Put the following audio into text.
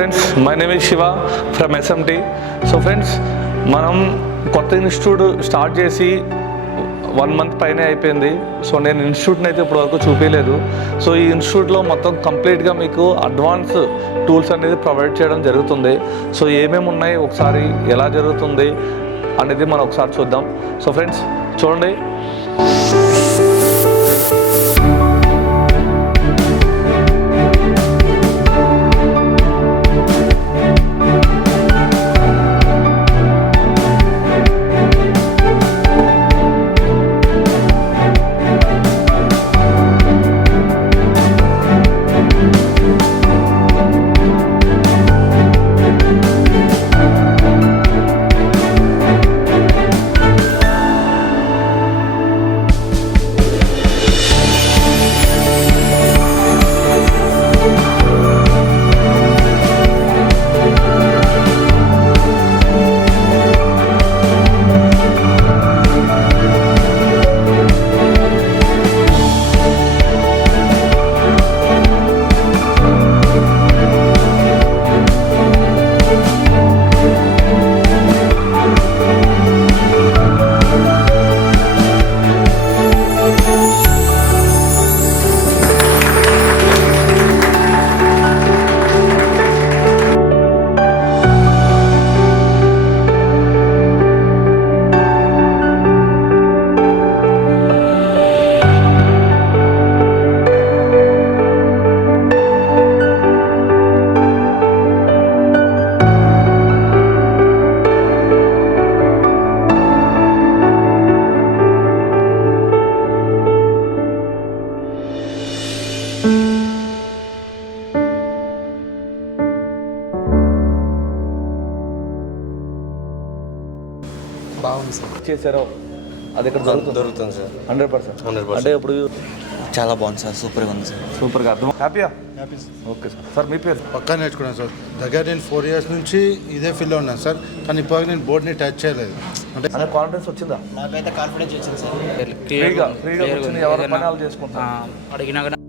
Friends, my name is Shiva from SMT. So friends, మనం కొత్త institute start చేసి 1 month పైనే అయిపోయింది. సో నేను ఇన్స్టిట్యూట్ని అయితే ఇప్పటివరకు చూపించలేదు. సో ఈ ఇన్స్టిట్యూట్లో మొత్తం కంప్లీట్గా మీకు అడ్వాన్స్ టూల్స్ అనేది ప్రొవైడ్ చేయడం జరుగుతుంది. సో ఏమేమి ఉన్నాయి, ఒకసారి ఎలా జరుగుతుంది అనేది మనం ఒకసారి చూద్దాం. సో ఫ్రెండ్స్ చూడండి. బాగుంది సార్. చేశారో అది ఇక్కడ దొరుకుతుంది సార్. 100%. అంటే ఇప్పుడు చాలా బాగుంది సార్, సూపర్గా ఉంది సార్. సూపర్గా అర్థం. హ్యాపీయా? Happy okay sir. సార్ మీ పేరు? పక్కా నేర్చుకున్నాను సార్. దగ్గర నేను 4 years నుంచి ఇదే ఫీల్డ్లో ఉన్నాను సార్. కానీ ఇప్పుడు నేను బోర్డ్ని టచ్ చేయలేదు. అంటే కాన్ఫిడెన్స్ వచ్చిందా? నాకైతే కాన్ఫిడెన్స్ వచ్చింది సార్. ఫ్రీగా వచ్చింది, ఎవరి పని వాళ్ళు చేసుకుంటారు. అడిగినా కూడా